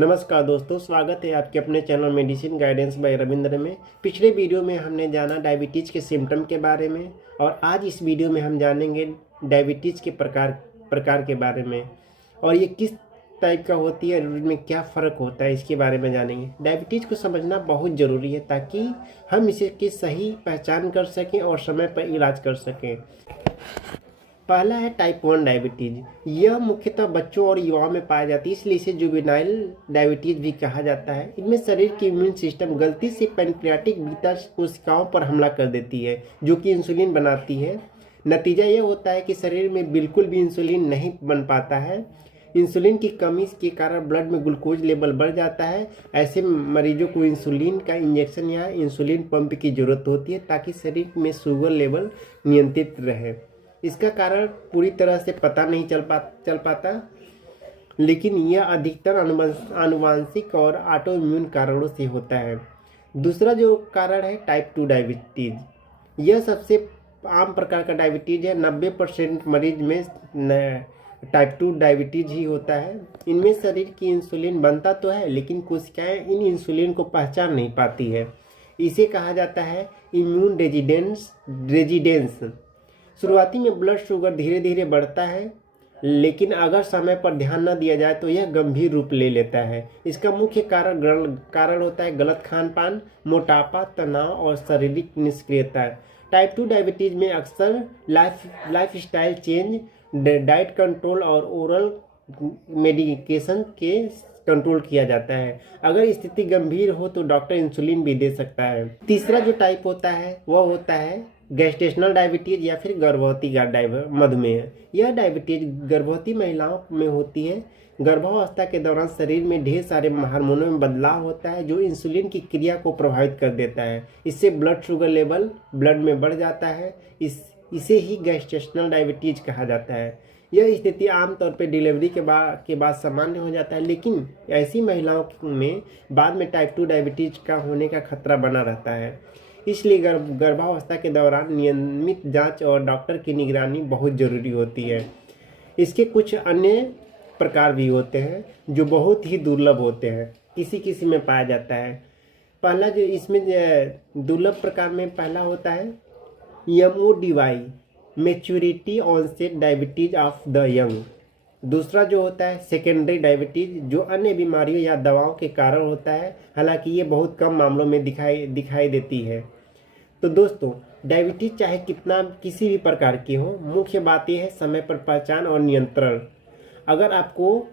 नमस्कार दोस्तों, स्वागत है आपके अपने channel medicine guidance bye Ravindra में। पिछले वीडियो में हमने जाना डायबिटीज़ के सिम्टम के बारे में और आज इस वीडियो में हम जानेंगे डायबिटीज़ के प्रकार के बारे में और ये किस टाइप का होती है और इनमें क्या फ़र्क होता है इसके बारे में जानेंगे। डायबिटीज़ को समझना बहुत ज़रूरी है ताकि हम इसे की सही पहचान कर सकें और समय पर इलाज कर सकें। पहला है टाइप 1 डायबिटीज़। यह मुख्यतः बच्चों और युवाओं में पाया जाती है, इसलिए इसे जुवेनाइल डायबिटीज़ भी कहा जाता है। इनमें शरीर की इम्यून सिस्टम गलती से पैनक्रियाटिक बीटा कोशिकाओं पर हमला कर देती है जो कि इंसुलिन बनाती है। नतीजा यह होता है कि शरीर में बिल्कुल भी इंसुलिन नहीं बन पाता है। इंसुलिन की कमी के कारण ब्लड में ग्लूकोज लेवल बढ़ जाता है। ऐसे मरीजों को इंसुलिन का इंजेक्शन या इंसुलिन पंप की ज़रूरत होती है ताकि शरीर में शुगर लेवल नियंत्रित रहे। इसका कारण पूरी तरह से पता नहीं चल पाता, लेकिन यह अधिकतर आनुवंशिक और ऑटो इम्यून कारणों से होता है। दूसरा जो कारण है टाइप 2 डायबिटीज़। यह सबसे आम प्रकार का डायबिटीज़ है। 90% मरीज में टाइप 2 डायबिटीज़ ही होता है। इनमें शरीर की इंसुलिन बनता तो है, लेकिन कोशिकाएं इन इंसुलिन को पहचान नहीं पाती है। इसे कहा जाता है इम्यून रेजिडेंस। शुरुआती में ब्लड शुगर धीरे धीरे बढ़ता है, लेकिन अगर समय पर ध्यान न दिया जाए तो यह गंभीर रूप ले लेता है। इसका मुख्य कारण होता है गलत खान पान, मोटापा, तनाव और शारीरिक निष्क्रियता। टाइप 2 डायबिटीज़ में अक्सर life style change, diet control और ओरल मेडिकेशन के कंट्रोल किया जाता है। अगर स्थिति गंभीर हो तो डॉक्टर इंसुलिन भी दे सकता है। तीसरा जो टाइप होता है वह होता है गैस्ट्रेशनल डायबिटीज़ या फिर गर्भवती मधुमेह। यह डायबिटीज़ गर्भवती महिलाओं में होती है। गर्भावस्था के दौरान शरीर में ढेर सारे हार्मोनों में बदलाव होता है जो इंसुलिन की क्रिया को प्रभावित कर देता है। इससे ब्लड शुगर लेवल ब्लड में बढ़ जाता है। इसे ही गैस्ट्रेशनल डायबिटीज़ कहा जाता है। यह स्थिति आमतौर पर डिलीवरी के बाद सामान्य हो जाता है, लेकिन ऐसी महिलाओं में बाद में टाइप 2 डायबिटीज़ का होने का खतरा बना रहता है। इसलिए गर्भावस्था के दौरान नियमित जांच और डॉक्टर की निगरानी बहुत ज़रूरी होती है। इसके कुछ अन्य प्रकार भी होते हैं जो बहुत ही दुर्लभ होते हैं, किसी में पाया जाता है। पहला जो इसमें दुर्लभ प्रकार में पहला होता है MODY, maturity onset diabetes of the young. दूसरा जो होता है सेकेंडरी डायबिटीज़, जो अन्य बीमारियों या दवाओं के कारण होता है, हालांकि ये बहुत कम मामलों में दिखाई देती है। तो दोस्तों, डायबिटीज़ चाहे किसी भी प्रकार की हो, मुख्य बात यह है समय पर पहचान और नियंत्रण। अगर आपको